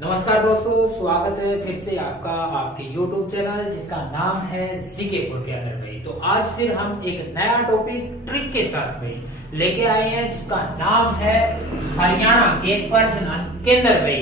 नमस्कार दोस्तों, स्वागत है फिर से आपका आपके YouTube चैनल जिसका नाम है जीकेपुर के अंदर भाई। तो आज फिर हम एक नया टॉपिक ट्रिक के साथ भाई लेके आए हैं जिसका नाम है हरियाणा के प्रजनन केंद्र भाई।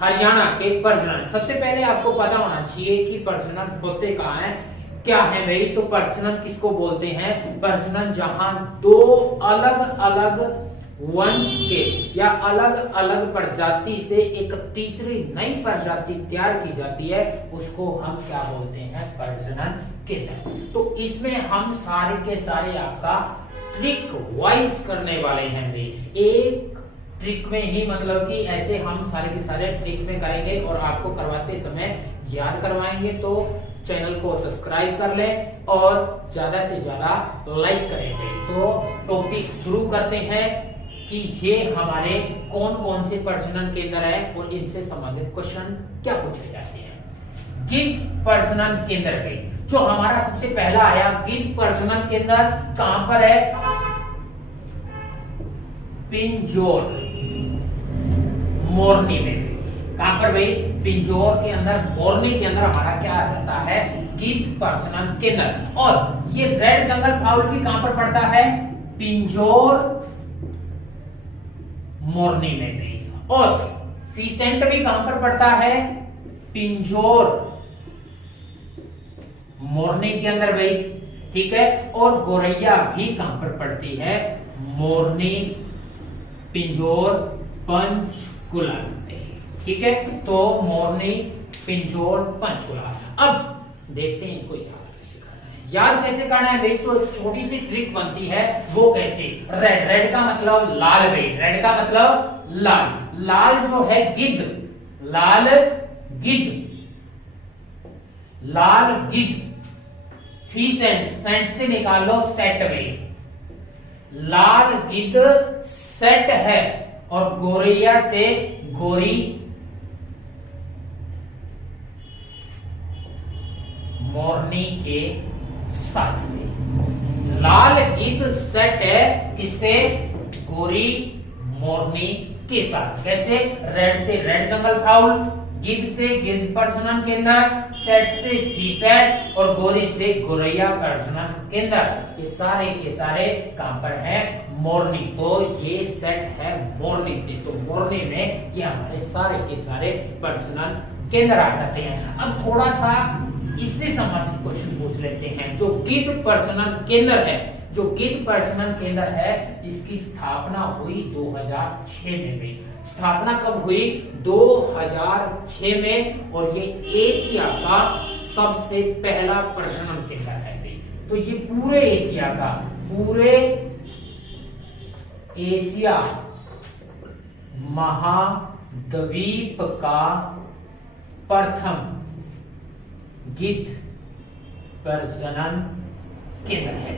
हरियाणा के प्रजनन, सबसे पहले आपको पता होना चाहिए कि प्रजनन होते कहाँ है, क्या है भाई। तो प्रजनन किसको बोलते हैं? प्रजनन जहां दो अलग अलग वंश के या अलग अलग प्रजाति से एक तीसरी नई प्रजाति तैयार की जाती है, उसको हम क्या बोलते हैं? प्रजनन केंद्र। तो इसमें हम सारे के सारे आपका ट्रिक वाइज करने वाले हैं भाई। एक ट्रिक में ही मतलब कि ऐसे हम सारे के सारे ट्रिक में करेंगे और आपको करवाते समय याद करवाएंगे। तो चैनल को सब्सक्राइब कर लें और ज्यादा से ज्यादा लाइक करेंगे। तो टॉपिक शुरू करते हैं कि ये हमारे कौन कौन से प्रजनन केंद्र है और इनसे संबंधित क्वेश्चन क्या पूछे जाते हैं। गिद्ध प्रजनन केंद्र पे जो हमारा सबसे पहला आया, गिद्ध प्रजनन केंद्र कहां पर है? पिंजौर मोरनी में। कहां पर भाई? पिंजौर के अंदर, मोरनी के अंदर हमारा क्या आ जाता है? गिद्ध प्रजनन केंद्र। और ये रेड जंगल फाउल भी कहां पर पड़ता है? पिंजौर मोरनी में भी। और फीसेंट भी कहां पर पड़ता है? पिंजौर मोरनी के अंदर भाई, ठीक है। और गोरैया भी कहां पर पड़ती है? मोरनी, पिंजौर, पंचकुला, ठीक है। तो मोरनी, पिंजौर, पंचकुला। अब देखते हैं इनको याद कैसे करना है। याद कैसे करना है भाई? तो छोटी सी ट्रिक बनती है, वो कैसे? रेड, रेड का मतलब लाल भाई, रेड का मतलब लाल। लाल जो है गिद्ध, लाल गिद्ध, लाल गिद्ध। फीसेंट, सेंट से निकाल लो सेट भाई। लाल गिद्ध सेट है और गोरैया से गोरी मोरनी के साथ में। लाल गिद्ध सेट है किससे? गोरी मोरनी के साथ। कैसे? रेड से रेड जंगल फाउल, गिद्ध से गिद्ध प्रजनन केंद्र, सेट से फीसेंट और गोरी से गोरैया प्रजनन केंद्र। ये सारे के सारे कहां पर है? मोरनी। तो ये सेट है मोरनी से। तो मोरनी में ये हमारे सारे के सारे प्रजनन केंद्र आ जाते हैं। अब थोड़ा सा इससे संबंधित क्वेश्चन पूछ लेते हैं। जो गिद्ध प्रजनन केंद्र है, जो गिद्ध प्रजनन केंद्र है, इसकी स्थापना हुई 2006 में भी। स्थापना कब हुई? 2006 में। और ये एशिया का सबसे पहला प्रजनन केंद्र है भाई। तो ये पूरे एशिया का, पूरे एशिया महाद्वीप का प्रथम गिद्ध प्रजनन केंद्र है।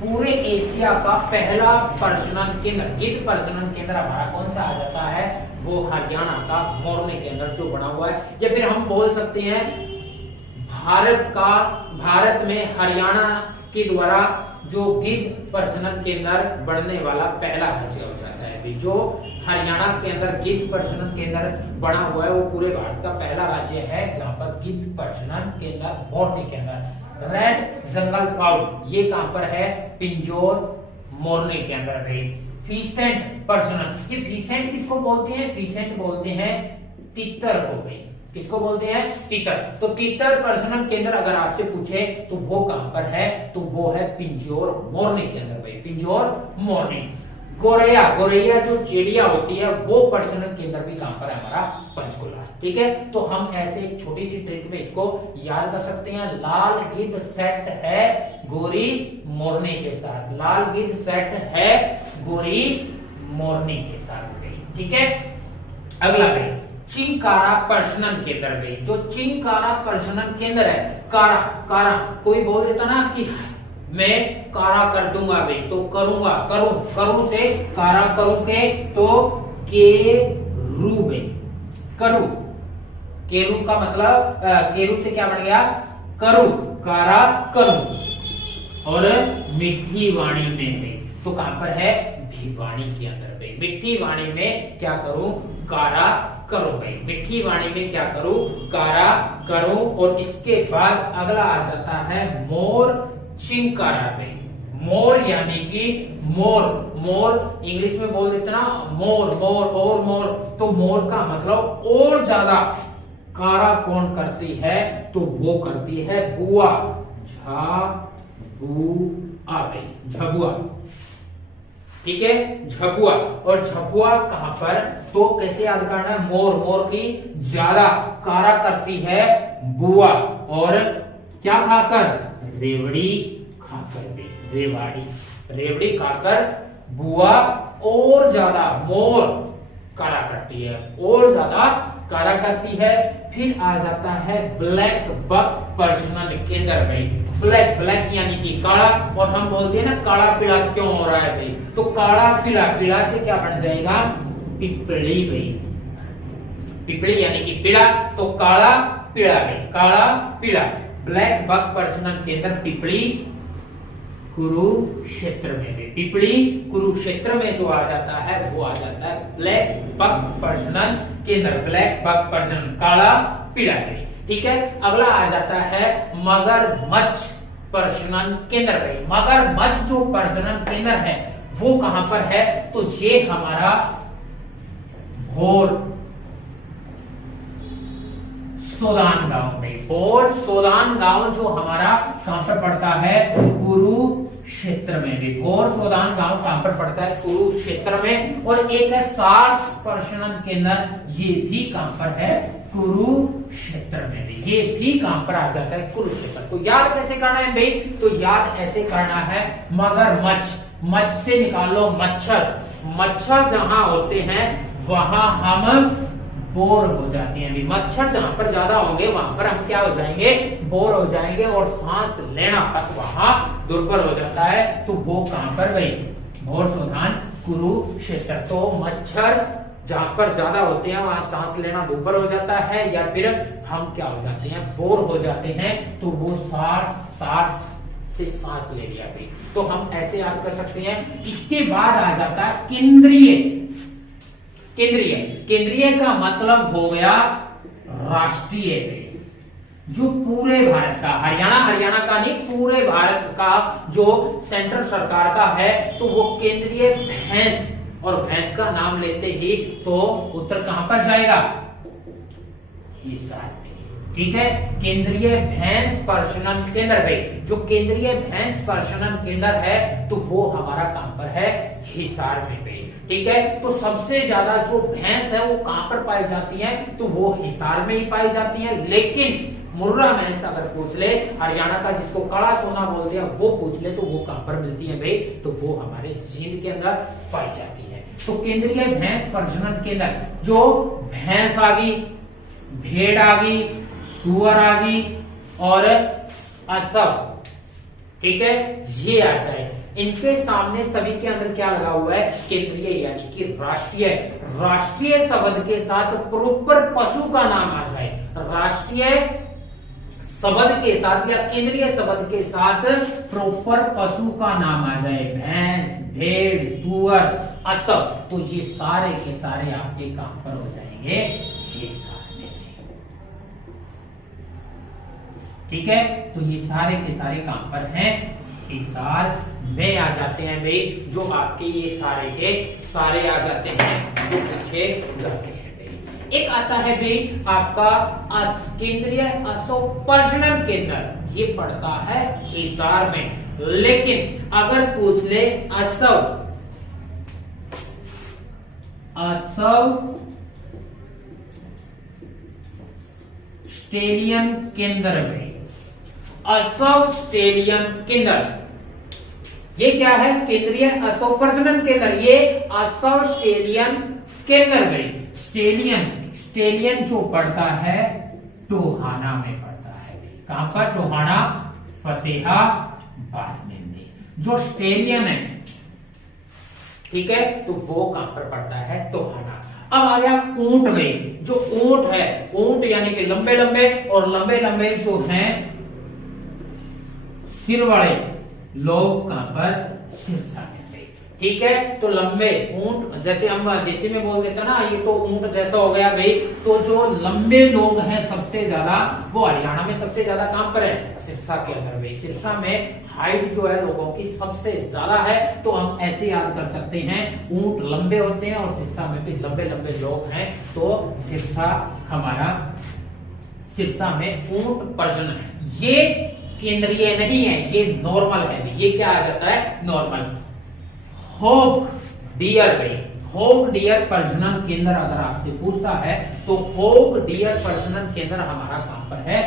पूरे एशिया का पहला प्रजनन केंद्र, गिद्ध प्रजनन केंद्र हमारा कौन सा आ जाता है? वो हरियाणा का मोरनी केंद्र जो बना हुआ है। या फिर हम बोल सकते हैं भारत में हरियाणा के द्वारा जो गिद्ध प्रजनन केंद्र बढ़ने वाला पहला राज्य हो जाता है। जो हरियाणा के अंदर गिद्ध प्रजनन केंद्र बना हुआ है, वो पूरे भारत का पहला राज्य है जहां पर गिद्ध प्रजनन केंद्र मोरनी के अंदर। रेड जंगल फाउल ये कहां पर है? पिंजौर मोरनी के अंदर है। फीसेंट प्रजनन, ये फीसेंट किसको बोलते हैं? फीसेंट बोलते हैं तितर को भाई। किसको बोलते हैं? तितर। तो तितर प्रजनन केंद्र अगर आपसे पूछे तो वो कहां पर है? तो वो है पिंजौर मोरनी के अंदर भाई, पिंजौर मोरनी। गोरैया, गोरैया जो चिड़िया होती है, वो प्रजनन केंद्र भी कहां पर है? हमारा पंचकुला, ठीक है। तो हम ऐसे एक छोटी सी ट्रिक में इसको याद कर सकते हैं। लाल गिद्ध सेट है गोरी मोरनी के साथ, लाल गिद्ध सेट है गोरी मोरनी के साथ, ठीक है। अगला भाई चिंकारा प्रजनन केंद्र भाई। जो चिंकारा प्रजनन केंद्र है, कारा, कारा कोई बोल देता ना कि मैं कारा कर दूंगा भाई, तो करूंगा, करूं, करूं से कारा करूंगे तो केरू भाई, करू। केरू का मतलब केरू से क्या बन गया? करू, कारा करूं। और मिठी वाणी में भाई, तो कहां पर है? मीठी वाणी के अंदर भाई। मीठी वाणी में क्या करूं, कारा करो भाई। मीठी वाणी में क्या करूं, कारा करूं। और इसके बाद अगला आ जाता है मोर चिंकारा भाई। मोर यानी कि मोर, मोर इंग्लिश में बोल देते ना मोर, मोर और मोर, तो मोर का मतलब और ज्यादा कारा कौन करती है, तो वो करती है बुआ, झबुआ भाई, झबुआ। ठीक है, झबुआ। और झबुआ कहां पर, तो कैसे याद करना है, मोर, मोर की ज्यादा कारा करती है बुआ। और क्या खाकर, रेवड़ी खाकर भी, रेवाड़ी, रेवड़ी खाकर बुआ और ज्यादा मोर कारा करती है, और ज्यादा कारा करती है। फिर आ जाता है ब्लैक बक प्रजनन केंद्र भाई। ब्लैक, ब्लैक यानी कि काला, और हम बोलते हैं ना काला पीला क्यों हो रहा है भाई, तो काला पीला, पीला से क्या बन जाएगा, पिपली भाई। पिपली यानी कि पीला, तो काला पीला भाई, काला पीला। ब्लैक बक प्रजनन केंद्र पिपली कुरुक्षेत्र में भी। पिपली कुरुक्षेत्र में जो आ जाता है वो आ जाता है ब्लैक बक प्रजनन केंद्र, ब्लैक बक प्रजनन, काला पीला भाई। ठीक है, अगला आ जाता है मगरमच्छ प्रजनन केंद्र भाई। मगरमच्छ जो प्रजनन केंद्र है वो कहां पर है, तो ये हमारा भोर सोदान गांव में, और सोदान गांव जो हमारा कहां पर पड़ता है, कुरुक्षेत्र में भी। और सोदान गांव कहां पर पड़ता है, कुरुक्षेत्र में। और एक है सार्स प्रजनन केंद्र, ये भी कहां पर है, कुरुक्षेत्र में भी। ये भी कहां पर आ जाता है, कुरुक्षेत्र। तो याद कैसे करना है भाई, तो याद ऐसे करना है, मगरमच्छ, मच्छ से निकालो मच्छर, मच्छर जहां होते हैं वहां हम बोर हो जाते हैं। मच्छर जहां पर ज्यादा होंगे वहां पर हम क्या हो जाएंगे, बोर हो जाएंगे, और सांस लेना तक वहां दुर्बल हो जाता है। तो वो कहां पर भाई, भोर सोदान कुरुक्षेत्र। तो मच्छर जहां पर ज्यादा होते हैं वहां सांस लेना दुर्बल हो जाता है, या फिर हम क्या हो जाते हैं, बोर हो जाते हैं, तो वो सांस से सांस ले लिया भाई। तो हम ऐसे याद कर सकते हैं। इसके बाद आ जाता है केंद्रीय। केंद्रीय, केंद्रीय का मतलब हो गया राष्ट्रीय, जो पूरे भारत का, हरियाणा, हरियाणा का नहीं, पूरे भारत का जो सेंट्रल सरकार का है, तो वो केंद्रीय भैंस, और भैंस का नाम लेते ही तो उत्तर कहां पर जाएगा, हिसार में। ठीक है, केंद्रीय भैंस प्रजनन केंद्र भाई, जो केंद्रीय भैंस प्रजनन केंद्र है तो वो हमारा कहां पर है, हिसार में भाई। ठीक है, तो सबसे ज्यादा जो भैंस है वो कहां पर पाई जाती है, तो वो हिसार में ही पाई जाती है। लेकिन मुर्रा भैंस अगर पूछ ले, हरियाणा का जिसको काला सोना बोल दिया वो पूछ ले, तो वो कहां पर मिलती है भाई, तो वो हमारे जींद के अंदर पाई जाती है। तो केंद्रीय भैंस प्रजनन केंद्र, जो भैंस आ गई, भेड़ आ गई, सुअर आ गई और असब, ठीक है, ये आ जाए। इनके सामने सभी के अंदर क्या लगा हुआ है, केंद्रीय यानी कि राष्ट्रीय। राष्ट्रीय शब्द के साथ प्रॉपर पशु का नाम आ जाए, राष्ट्रीय शब्द के साथ या केंद्रीय शब्द के साथ प्रॉपर पशु का नाम आ जाए, भैंस, भेड़, सुअर, असब, तो ये सारे के सारे आपके कहां पर हो जाएंगे, हिसार में। ठीक है, तो ये सारे के सारे कहां पर हैं, हिसार में आ जाते हैं भाई। जो आपके ये सारे के सारे आ जाते हैं जो पीछे जाते हैं भाई। एक आता है भाई आपका केंद्रीय असो प्रजनन केंद्र, ये पड़ता है हिसार में। लेकिन अगर पूछ ले असव स्टेलियन केंद्र में, असव स्टेलियन केंद्र, ये क्या है, केंद्रीय असव प्रजनन केंद्र, ये असव स्टेलियन केंद्र में। स्टेलियन, स्टेलियन जो पड़ता है टोहाना में पड़ता है। कहां पर, टोहाना, फतेहाबाद में। जो स्टेलियन है, ठीक है, तो वो कहां पर पड़ता है, टोहाना। अब आ गया ऊंट में, जो ऊंट है, ऊंट यानी कि लंबे लंबे, और लंबे लंबे जो हैं सिर वाले लोग कहां पर, सिरसा में। ठीक है। तो लंबे ऊंट, जैसे हम देसी में बोल देते हैं ना, ये तो ऊंट जैसा हो गया भाई। तो जो लंबे लोग हैं सबसे ज्यादा, वो हरियाणा में सबसे ज्यादा कहां पर है? सिरसा के अंदर भाई। सिरसा में हाइट जो है लोगों की सबसे ज्यादा है। तो हम ऐसे याद कर सकते हैं, ऊंट लंबे होते हैं और सिरसा में भी लंबे लंबे लोग हैं। तो सिरसा हमारा, सिरसा में ऊंट प्रजनन, ये केंद्रीय नहीं है, ये नॉर्मल है। ये क्या आ जाता है? नॉर्मल। होग डियर भाई, होग डियर प्रजनन केंद्र अगर आपसे पूछता है तो होग डियर प्रजनन केंद्र हमारा कहां पर है?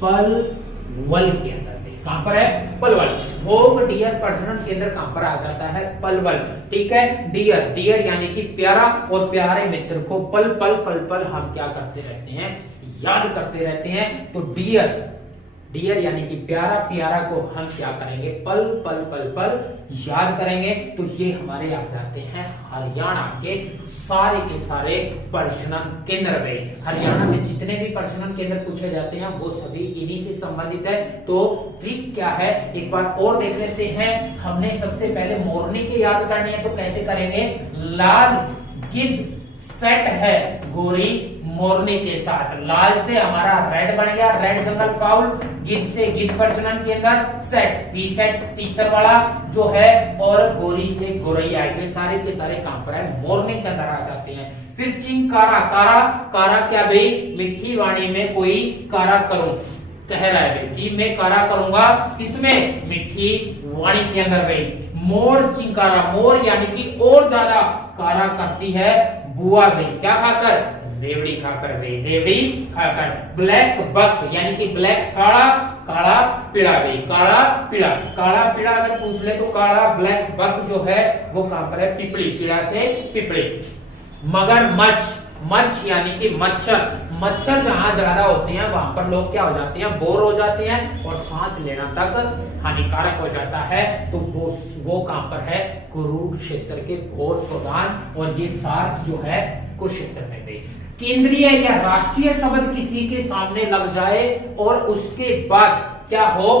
पलवल के अंदर। कहां पर है? पलवल। होग डियर प्रजनन केंद्र कहां पर आ जाता है? पलवल। ठीक है। डियर, डियर यानी कि प्यारा, और प्यारे मित्र को पल पल पल पल हम क्या करते रहते हैं? याद करते रहते हैं। तो डियर, डियर यानी कि प्यारा, प्यारा को हम क्या करेंगे? पल पल पल पल याद करेंगे। तो ये हमारे आ जाते हैं हरियाणा के सारे प्रजनन केंद्र में। हरियाणा में जितने भी प्रजनन केंद्र पूछे जाते हैं वो सभी इन्हीं से संबंधित है। तो ट्रिक क्या है एक बार और देख लेते हैं। हमने सबसे पहले मोरनी की याद करनी है, तो कैसे करेंगे? लाल गिद्ध सेट है गोरी मोरनी के साथ। लाल से हमारा रेड बन गया, रेड जंगल फाउल। गिद्ध से गिद्ध प्रजनन के अंदर सेट, वी सेट तीतर वाला जो है, और गोरी से गोरैया, ये सारे के सारे काम पर है, मोरनी के अंदर आ जाते हैं। फिर चिंकारा, कारा, कारा क्या भाई? मिठी वाणी में कोई कारा करूं कह रहा है भाई कि मैं कारा करूंगा, किसमें? मिठी वाणी के अंदर भाई। मोर चिंकारा, मोर यानी कि और ज्यादा कारा करती है बुआ भाई, क्या खाकर? रेवड़ी खाकर भाई, रेवड़ी खाकर। ब्लैक बक यानी कि ब्लैक काला, काला पीला भाई, काला पीला। काला पीला अगर पूछ ले तो काला ब्लैक बक जो है वो कहां पर है? पिपली, पीला से पिपली। मगरमच्छ, मच्छ यानी कि मच्छर, मच्छर जहां ज्यादा होते हैं वहां पर लोग क्या हो जाते हैं? बोर हो जाते हैं और सांस लेना तक हानिकारक हो जाता है। तो वो कहां पर है? कुरुक्षेत्र के भोर प्रधान, और ये सार्स जो है कुरुक्षेत्र में भी। केंद्रीय या राष्ट्रीय शब्द किसी के सामने लग जाए और उसके बाद क्या हो?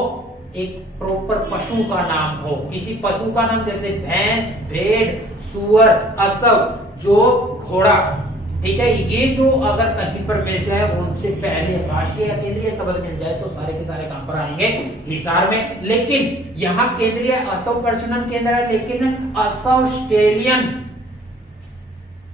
एक प्रॉपर पशु का नाम हो, किसी पशु का नाम, जैसे भैंस, भेड़, सुअर, असव, जो घोड़ा, ठीक है। ये जो अगर कहीं पर मिल जाए, उनसे पहले राष्ट्रीय या केंद्रीय शब्द मिल जाए तो सारे के सारे काम पर आएंगे हिसार में। लेकिन यहाँ केंद्रीय असव प्रजनन केंद्र है, लेकिन असव स्टेलियन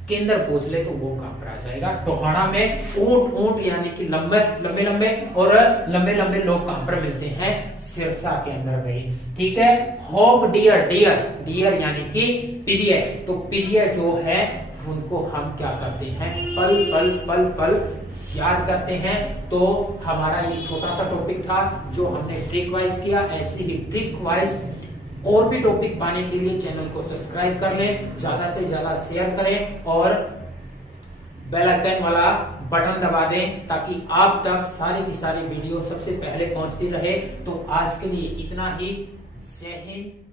केंद्र पूछ ले तो वो कहां पर आ जाएगा? टोहाना में। ऊंट, ऊंट यानी कि लंबे लंबे लंबे, और लंबे लंबे लोग कहां पर मिलते हैं? सिरसा के अंदर भाई। ठीक है। हॉग डियर, डियर, डियर यानी कि प्रिय, तो प्रिय जो है उनको हम क्या करते हैं? पल पल पल पल याद करते हैं। तो हमारा ये छोटा सा टॉपिक था जो हमने ट्रिक वाइज किया। ऐसे ही ट्रिक वाइज और भी टॉपिक पाने के लिए चैनल को सब्सक्राइब कर लें, ज्यादा से ज्यादा शेयर करें और बेल आइकन वाला बटन दबा दें ताकि आप तक सारी की सारी वीडियो सबसे पहले पहुंचती रहे। तो आज के लिए इतना ही। जय हिंद।